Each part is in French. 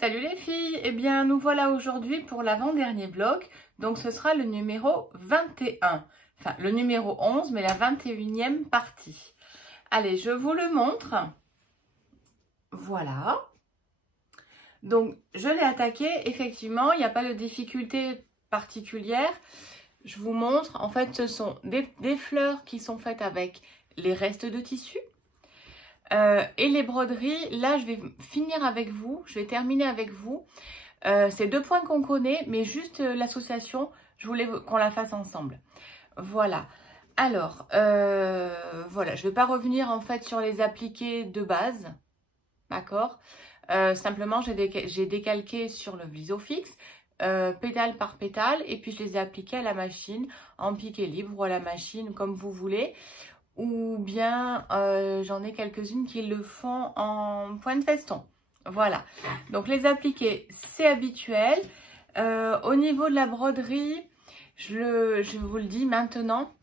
Salut les filles, eh bien nous voilà aujourd'hui pour l'avant-dernier bloc, donc ce sera le numéro 21, enfin le numéro 11 mais la 21e partie. Allez, je vous le montre, voilà, donc je l'ai attaqué, effectivement, il n'y a pas de difficulté particulière, je vous montre, en fait ce sont des fleurs qui sont faites avec les restes de tissu. Et les broderies, là je vais finir avec vous, je vais terminer avec vous. C'est deux points qu'on connaît, mais juste l'association, je voulais qu'on la fasse ensemble. Voilà. Alors, voilà, je ne vais pas revenir en fait sur les appliqués de base, d'accord. Simplement, j'ai décalqué sur le Vlisofix, pétale par pétale, et puis je les ai appliqués à la machine, en piqué libre ou à la machine, comme vous voulez. Ou bien j'en ai quelques-unes qui le font en point de feston. Voilà, donc les appliquer, c'est habituel. Au niveau de la broderie, je vous le dis maintenant,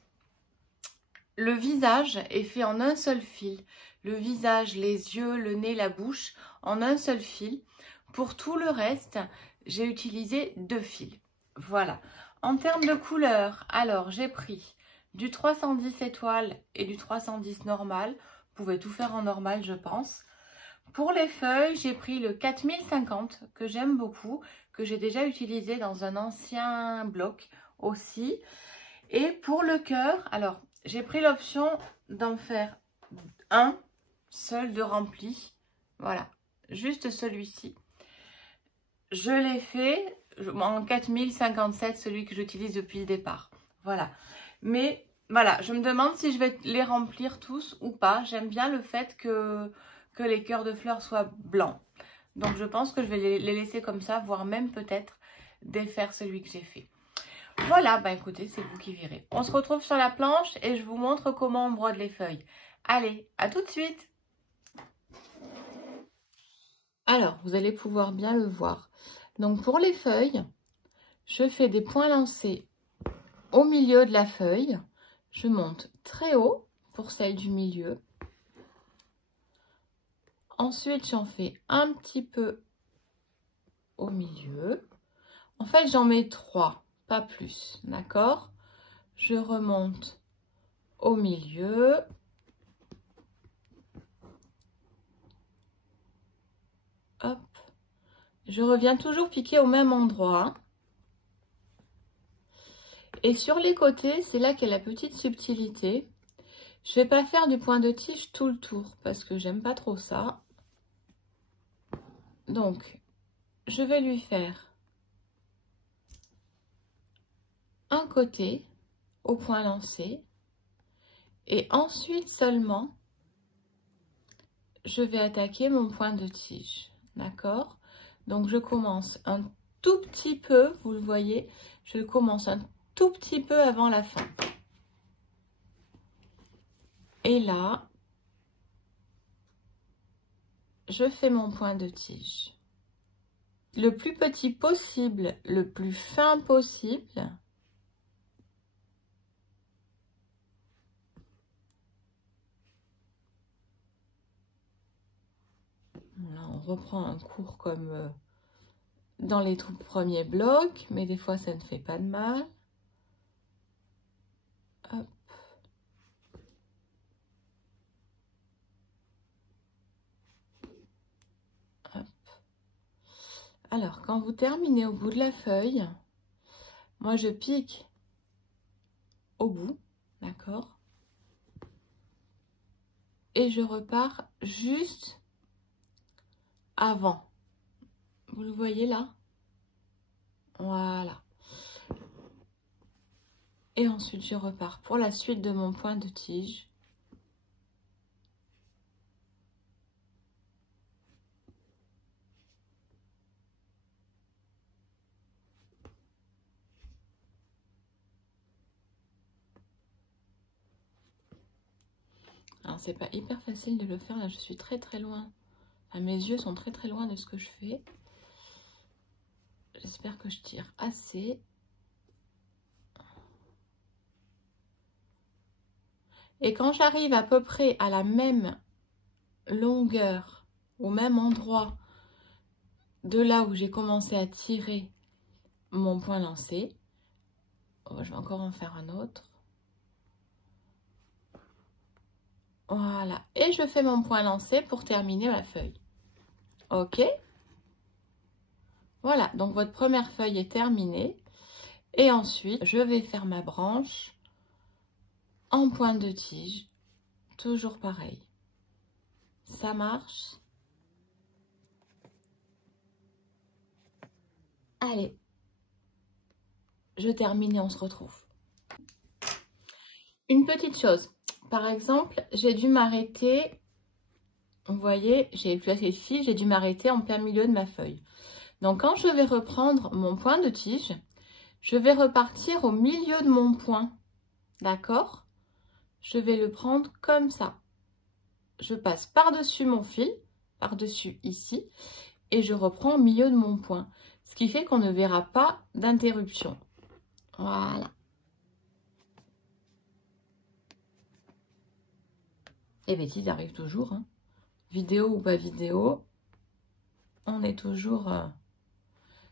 le visage est fait en un seul fil. Le visage, les yeux, le nez, la bouche, en un seul fil. Pour tout le reste, j'ai utilisé deux fils. Voilà. En termes de couleur, alors j'ai pris du 310 étoiles et du 310 normal. Vous pouvez tout faire en normal, je pense. Pour les feuilles, j'ai pris le 4050 que j'aime beaucoup, que j'ai déjà utilisé dans un ancien bloc aussi. Et pour le cœur, alors j'ai pris l'option d'en faire un seul de rempli. Voilà, juste celui-ci. Je l'ai fait en 4057, celui que j'utilise depuis le départ. Voilà. Mais voilà, je me demande si je vais les remplir tous ou pas. J'aime bien le fait que les cœurs de fleurs soient blancs. Donc je pense que je vais les laisser comme ça, voire même peut-être défaire celui que j'ai fait. Voilà, bah écoutez, c'est vous qui verrez. On se retrouve sur la planche et je vous montre comment on brode les feuilles. Allez, à tout de suite! Alors, vous allez pouvoir bien le voir. Donc pour les feuilles, je fais des points lancés au milieu de la feuille. Je monte très haut pour celle du milieu. Ensuite, j'en fais un petit peu au milieu. En fait, j'en mets 3, pas plus, d'accord? Je remonte au milieu. Hop. Je reviens toujours piquer au même endroit. Et sur les côtés, c'est là qu'est la petite subtilité. Je ne vais pas faire du point de tige tout le tour parce que j'aime pas trop ça. Donc, je vais lui faire un côté au point lancé et ensuite seulement, je vais attaquer mon point de tige. D'accord? Donc, je commence un tout petit peu, vous le voyez, je commence un tout petit peu avant la fin. Et là, je fais mon point de tige. Le plus petit possible, le plus fin possible. Là, on reprend un cours comme dans les tout premiers blocs, mais des fois, ça ne fait pas de mal. Hop. Hop. Alors, quand vous terminez au bout de la feuille, moi, je pique au bout, d'accord? Et je repars juste avant. Vous le voyez là? Voilà. Et ensuite, je repars pour la suite de mon point de tige. Alors, c'est pas hyper facile de le faire. Là, je suis très très loin. Enfin, mes yeux sont très très loin de ce que je fais. J'espère que je tire assez. Et quand j'arrive à peu près à la même longueur, au même endroit de là où j'ai commencé à tirer mon point lancé. Oh, je vais encore en faire un autre. Voilà, et je fais mon point lancé pour terminer ma feuille. Ok? Voilà, donc votre première feuille est terminée. Et ensuite, je vais faire ma branche en pointe de tige. Toujours pareil. Ça marche? Allez, je termine et on se retrouve. Une petite chose. Par exemple, j'ai dû m'arrêter, vous voyez, j'ai plus assez de fil, j'ai dû m'arrêter en plein milieu de ma feuille. Donc, quand je vais reprendre mon point de tige, je vais repartir au milieu de mon point. D'accord? Je vais le prendre comme ça. Je passe par-dessus mon fil, par-dessus ici, et je reprends au milieu de mon point. Ce qui fait qu'on ne verra pas d'interruption. Voilà. Les bêtises arrivent toujours, hein. Vidéo ou pas vidéo, on est toujours...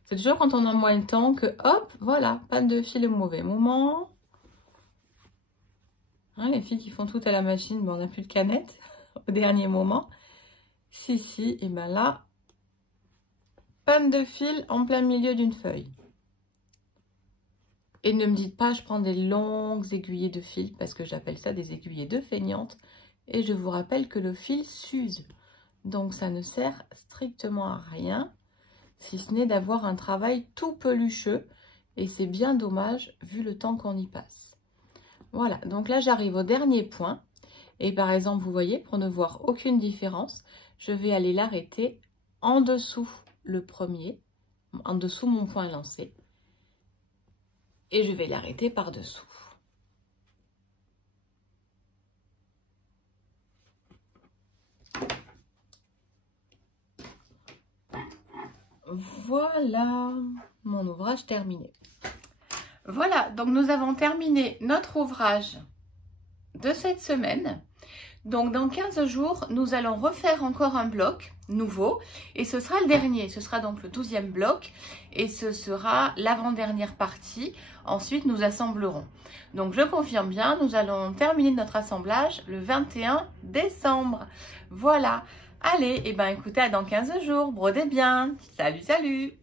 C'est toujours quand on a moins de temps que, hop, voilà, panne de fil au mauvais moment. Hein, les filles qui font tout à la machine, ben on n'a plus de canette au dernier moment. Si, et ben là, panne de fil en plein milieu d'une feuille. Et ne me dites pas, je prends des longues aiguillées de fil, parce que j'appelle ça des aiguillées de feignante. Et je vous rappelle que le fil s'use. Donc ça ne sert strictement à rien, si ce n'est d'avoir un travail tout pelucheux. Et c'est bien dommage, vu le temps qu'on y passe. Voilà, donc là j'arrive au dernier point. Et par exemple, vous voyez, pour ne voir aucune différence, je vais aller l'arrêter en dessous le premier, en dessous mon point lancé. Et je vais l'arrêter par-dessous. Voilà, mon ouvrage terminé. Voilà, donc nous avons terminé notre ouvrage de cette semaine. Donc dans 15 jours, nous allons refaire encore un bloc nouveau et ce sera le dernier. Ce sera donc le 12e bloc et ce sera l'avant-dernière partie. Ensuite, nous assemblerons. Donc je confirme bien, nous allons terminer notre assemblage le 21 décembre. Voilà. Allez, et ben écoutez, à dans 15 jours. Brodez bien. Salut, salut!